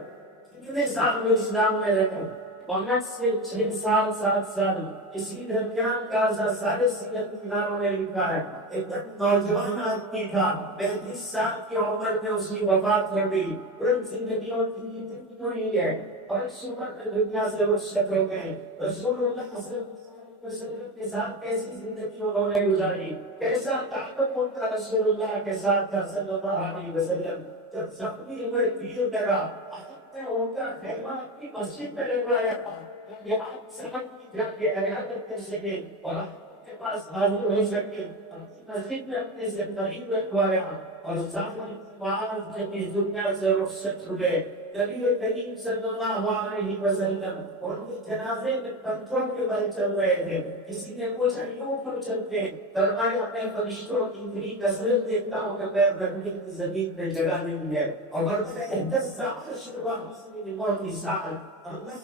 کتنے سال وہ اسلام میں رہے؟ 5 سے 6 سال، 7 سال، اسی درمیان کا سارے سیرت نگاروں نے لکھا ہے۔ ایک نوجوان آدمی تھا، 35 سال کی عمر میں اس کی وفات ہو گئی۔ ان زندگیوں کی اتنی ہوئی ہے، اور اس عمر میں دنیا سے رخصت ہو گئے۔ رسول اللہ صلی اللہ علیہ وسلم کے ساتھ کیسی زندگی انہوں نے گزاری، کیسا تعلق ان کا رسول اللہ کے ساتھ تھا صلی اللہ علیہ وسلم۔ جب زخمی ہوئے تیر لگا، آپ نے ان کا خیمہ اپنی مسجد میں لگوایا تھا، تاکہ آپ سمجھ کی جا کے عیادت کر سکے اور آپ کے پاس حاضر ہو سکے۔ اپنی مسجد میں اپنے سے قریب رکھوایا، اور سامنے معاذ جب اس دنیا سے رخصت ہوئے، نبی کریم صلی اللہ علیہ وسلم ان کے جنازے میں پتھروں کے بل چل رہے تھے۔ کسی نے پوچھا کیوں پر چلتے ہیں؟ فرمایا میں فرشتوں کی اتنی کثرت دیکھتا ہوں کہ پیر رکھنے کی زمین میں جگہ نہیں ہے، اور احدث عرش الرحمن لموت سعد، اللہ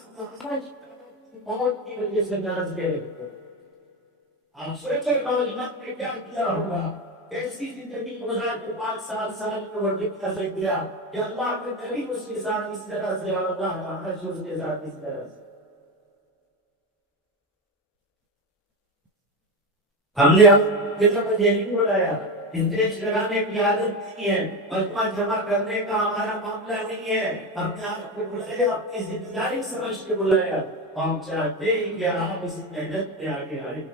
موت کی وجہ سے ناز گئے۔ آپ سوچیں نوجوان نے کیا کیا ہوگا، کیسی زندگی گزار کے 5 سال میں وہ دکھا سے گیا کہ اللہ کے نبی اس کے ساتھ اس طرح سے، اور اللہ کا عرش اس کے ساتھ اس طرح سے۔ ہم نے آپ کے ساتھ یہ نہیں بلایا، اسٹیج لگانے کی عادت نہیں ہے، مجمع جمع کرنے کا ہمارا معاملہ نہیں ہے۔ ہم نے آپ کو بلایا، اپنی ذمہ داری سمجھ کے بلایا، ہم چاہتے ہیں کہ آپ اس محنت میں آگے آئیں۔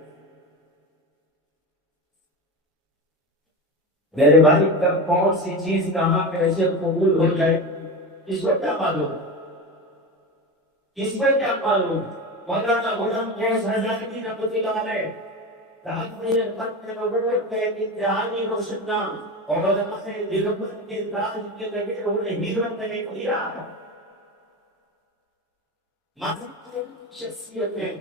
میرے بھائی کب کون سی چیز کہاں کیسے قبول ہو جائے اس کو کیا معلوم، اس کو کیا معلوم۔ مولانا غلام غوث حضرت رحمۃ اللہ علیہ تحفظ ختم نبوت کا ایک انتہائی روشنام، اور علماء دیوبند کے تاج کے لگے ہوئے ہیروں نے کیا شخصیت میں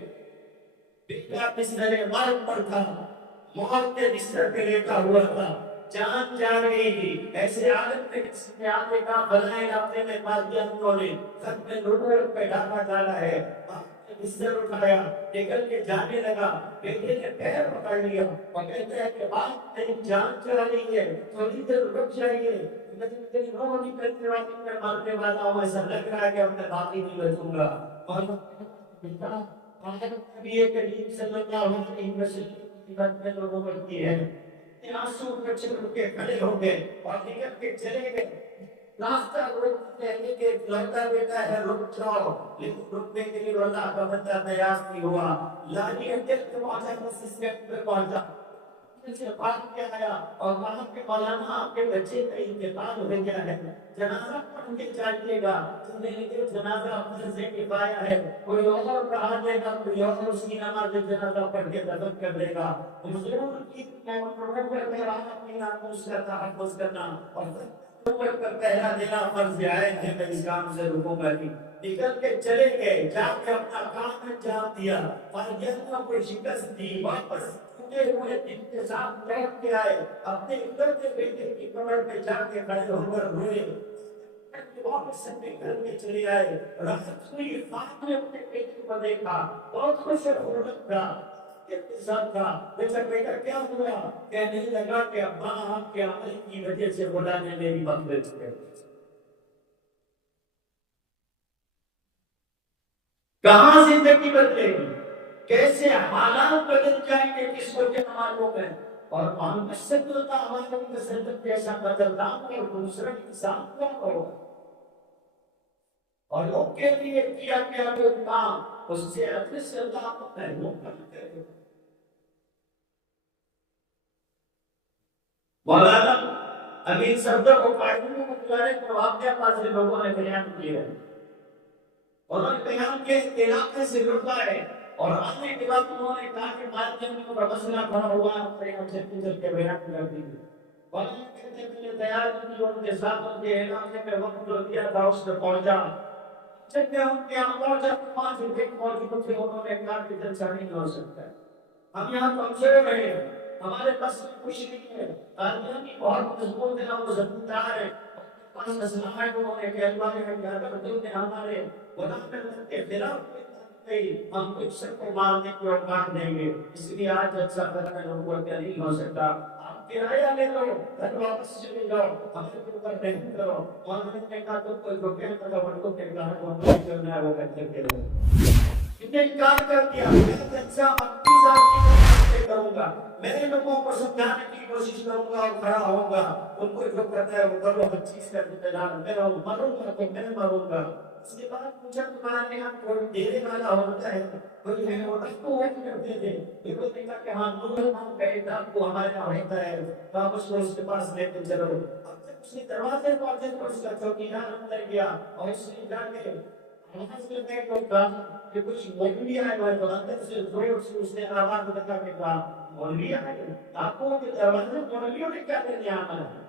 بیٹا بستر مرگ پر تھا، موت کے بستر پہ لیٹا ہوا تھا، جان جا رہی تھی، ایسے عالم میں کسی نے آنے کا بلائے اپنے میں مادیانوں نے ختم نبوت پہ ڈاکہ ڈالا ہے۔ باپ نے بستر اٹھایا، نکل کے جانے لگا، بیٹے نے پیر پکڑ لیا اور کہتا ہے کہ باپ میری جان چلا رہی ہے، تھوڑی دیر رک جائیے، میری روح نکلنے والی میں مرنے والا ہوں، ایسا لگ رہا ہے کہ اب میں باقی نہیں بچوں گا۔ اور نبی کریم صلی اللہ علیہ وسلم کی بات میں لوگوں بڑھتی ہے، آنسو پہ چھڑ کے کھڑے ہو گئے اور نکل کے چلے گئے۔ راستہ روکتے ہیں کہ لڑکا بیٹا ہے رک جاؤ، لیکن رکنے کے لیے اللہ کا بندہ تیار نہیں ہوا، لانی اٹل کے پہنچا بس اس پہ پہنچا سے بات کیا گیا اور وہاں کے مولانا آپ کے بچے کا انتقال ہو گیا ہے، جنازہ پڑھ کے جائیے گا، جو جنازہ اپنے سے کفایا ہے کوئی اور پڑھا دے گا، کوئی اور اس کی نماز جنازہ پڑھ کے دفن کر دے گا، حضور کی محبت میں اپنی ناموس کا تحفظ کرنا اور اوپر پر پہلا دینا فرض عین ہے، میں اس کام سے رکوں گا نہیں، نکل کے چلے گئے، جا کے اپنا کام انجام دیا، فارغیت کو شکست دی، واپس ہوئے دن کے ساتھ لوٹ کے آئے، اپنے ادھر کے بیٹے کی قبر پہ جا کے کھڑے ہو کر روئے، واپس اپنے گھر میں چلے آئے، راحت ہوئی، خواب میں اپنے بیٹے کو دیکھا، بہت خوش خرم تھا، اتصال تھا، بیٹا بیٹا کیا ہوا؟ کہنے لگا کہ ابا آپ کے عمل کی وجہ سے خدا نے میری مغفرت کر دی۔ کہاں زندگی بدلے گی، کیسے حالات بدل جائیں گے کس کو کیا معلوم ہے، اور محمد صلی اللہ علیہ وسلم جیسا بدلام اور دوسرا انسان کیا ہو، اور لوگ کے لیے کیا کیا جو کام اس سے اپنے سے اللہ کو محروم کرتے ہیں۔ مولانا امین صفدر کو قائدوں کو بلارے کو واقعہ پاس سے لوگوں نے بیان کیا ہے، انہوں نے بیان کے علاقے سے لڑتا ہے اور آنے کے بعد انہوں نے کہا کہ مال جنگی کو مسئلہ کھڑا ہوا ہے، ہم سے چل کے بیان کر دی مولانا کہتے ہیں کہ تیار کی ان کے ساتھ ان کے علاقے میں وقت جو دیا تھا اس میں پہنچا، جب میں ان کے یہاں پہنچا 5 روپے موجود تھے، انہوں نے کہا کہ جلسہ نہیں ہو سکتا ہے، ہم یہاں کمزور رہے ہیں، ہمارے پاس کچھ نہیں ہے، قادیانی بہت مضبوط ہے، وہ زمیندار ہے، پاس اسلام ہے، انہوں نے کہا اللہ ہے کہ اگر دل نے ہمارے خدا میں کے خلاف ہم کچھ سب کو مارنے کی اوقات دیں گے، اس لیے آج اچھا کرنا لوگوں کا نہیں ہو سکتا، آپ کرایہ لے لو، گھر واپس چلے جاؤ، ہمیں کے اوپر نہیں کرو، اور ہم نے کہا تو کوئی روکے تو بڑوں کے کہا وہ نہیں کرنا ہے وہ کہتے کے لو، انہیں انکار کر دیا، میں اچھا اپنی ذات کی کروں گا، میں لوگوں کو سمجھانے کی کوشش کروں گا اور کھڑا ہوں گا، ان کو جو کرتا ہے وہ کرو، ہر چیز کا انتظار میرا مروں گا تو میں مروں گا، اس کے بعد پوچھا تمہارے یہاں کوئی دینے والا ہوتا ہے، کوئی ہے وہ اس کو وقت کرتے تھے، یہ کو دیکھا کہ ہاں نور ہم کہے دام کو ہمارے یہاں ہوتا ہے، تو آپ اس کو اس کے پاس لے کے چلو، اب تک اس نے دروازے پہنچے تو اس کا چوکیدار اندر گیا اور اس نے جا کے آواز میں بیٹھ کر کہا کہ کچھ مولوی آئے ہوئے تو اندر سے زور سے اس نے آواز لگا کے کہا مولوی آئے آپ کو کہ دروازے مولویوں نے کیا دینے آنا ہے،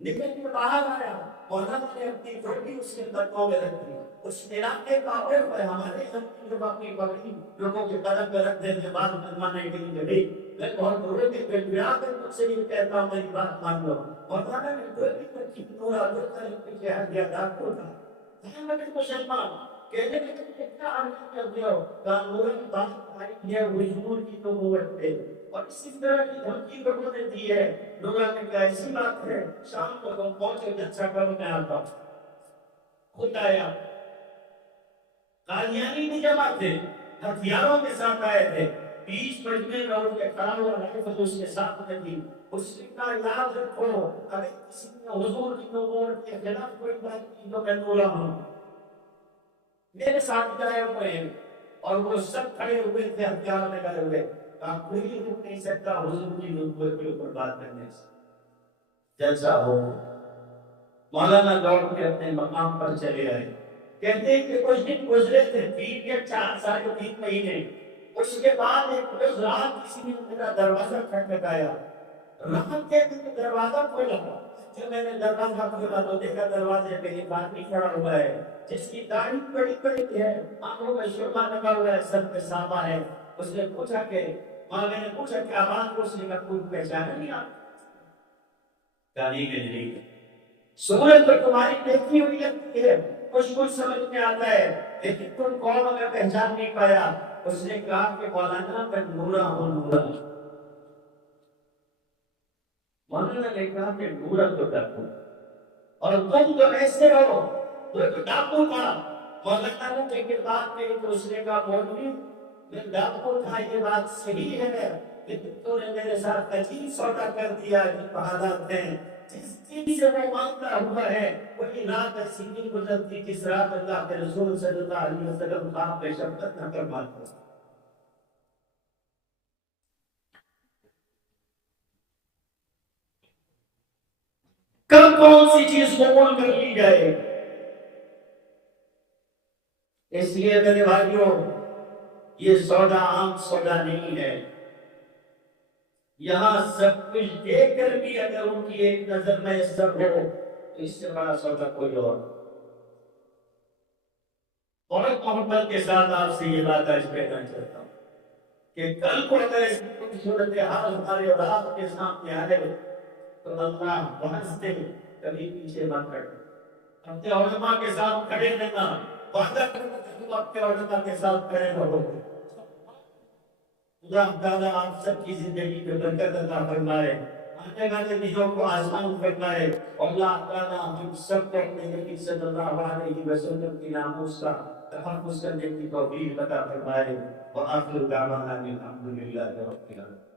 نکل کے باہر آیا، مولانا نے اپنی ٹوپی اس کے قدموں میں رکھ دی، اس علاقے کا عرف ہے ہمارے ہم کی جب اپنی پگڑی لوگوں کے قدم پہ رکھ دیتے بعد منوانے کے لیے بھی میں بہت دور کے پھر بھی آ کر مجھ سے یہ کہتا ہوں میری بات مان لو، مولانا نے ٹوپی پر کی نور آدھر کا پیچھے ہٹ گیا ڈاکٹر تھا، کہنے لگے مسلمان کہنے لگے کتنا عمل کر دیو کہا نور بات آئی ہے حضور کی نبوت پہ، اور اسی طرح کی دھمکی لوگوں نے دی ہے، لوگوں نے کہا ایسی بات ہے شام کو تم پہنچے جلسہ کرو میں آتا ہوں، خود آیا، قادیانی بھی جمع تھے، ہتھیاروں کے ساتھ آئے تھے، 20 مجمع میں ان کے کھڑا ہوا رائفل اس کے ساتھ میں تھی، اس نے کہا یاد رکھو اگر کسی نے حضور کی نبوت کے خلاف کوئی بات کی تو میں نورا ہوں، میرے ساتھ جائے ہوئے ہیں، اور وہ سب کھڑے ہوئے تھے ہتھیار میں گئے ہوئے، کہا کوئی رک نہیں سکتا حضور کی نبوت کے اوپر بات کرنے سے، جلسہ ہو، مولانا لوٹ کے اپنے مقام پر چلے آئے، کہتے ہیں کہ کچھ دن گزرے تھے 3 یا 4 سال 3 مہینے، اس کے بعد ایک روز رات کسی نے میرا دروازہ کھٹکھٹایا، رات کے دن دروازہ کھولا، جب میں نے دروازہ کھولا تو دیکھا دروازے پہ ایک آدمی کھڑا ہوا ہے جس کی داڑھی بڑی بڑی ہے، آنکھوں میں سرما لگا ہوا ہے، سر پہ سانبا ہے، اس نے پوچھا کہ میں نے پوچھا کہ آواز کو اس نے کہا کوئی پہچانا نہیں آپ، کہا نہیں سورج تو تمہاری دیکھی ہوئی لگتی ہے، کچھ کچھ سمجھ میں آتا ہے لیکن تم کون ہو میں پہچان نہیں پایا، اس نے کہا کہ مولانا میں نورا ہوں نورا، مولانا نے کہا کہ نورا تو ڈاکو اور تم تو ایسے ہو، وہ تو ڈاکو تھا، مولانا نے کہ بات کہی تو اس نے کہا مولوی میں ڈاکو تھا یہ بات صحیح ہے لیکن تو نے میرے ساتھ عجیب سودا کر دیا، عجیب حالات ہیں، جس چیز سے وہ مانگتا ہوا ہے وہی رات سیدھی گزرتی جس رات اللہ کے رسول صلی اللہ علیہ وسلم آپ پہ شفقت نہ فرماتے کب کون سی چیز قبول کر لی جائے. اس لیے میرے بھائیوں یہ سودا عام سودا نہیں ہے. یہاں سب کچھ دیکھ کر بھی اگر ان کی ایک نظر میں سب ہو تو اس سے بڑا سودا کوئی اور. بہت محبت کے ساتھ آپ سے یہ بات آج کہنا چاہتا ہوں کہ کل کو اگر اس صورتحال ہمارے اور آپ کے سامنے آئے تو اللہ بہنتے کبھی پیچھے نہ کر. اپنے علماء کے ساتھ کھڑے رہنا وعدہ کرنا کہ تم اپنے علماء کے ساتھ کھڑے رہو. اللہ تعالیٰ آپ سب کی زندگی میں برکت عطا فرمائے. آنے والے دنوں کو آسان فرمائے. اللہ تعالیٰ ہم سب کو اپنے نبی صلی اللہ علیہ وسلم کی ناموس کا تحفظ کرنے کی توفیق عطا فرمائے. وآخر دعوانا الحمدللہ رب العالمین.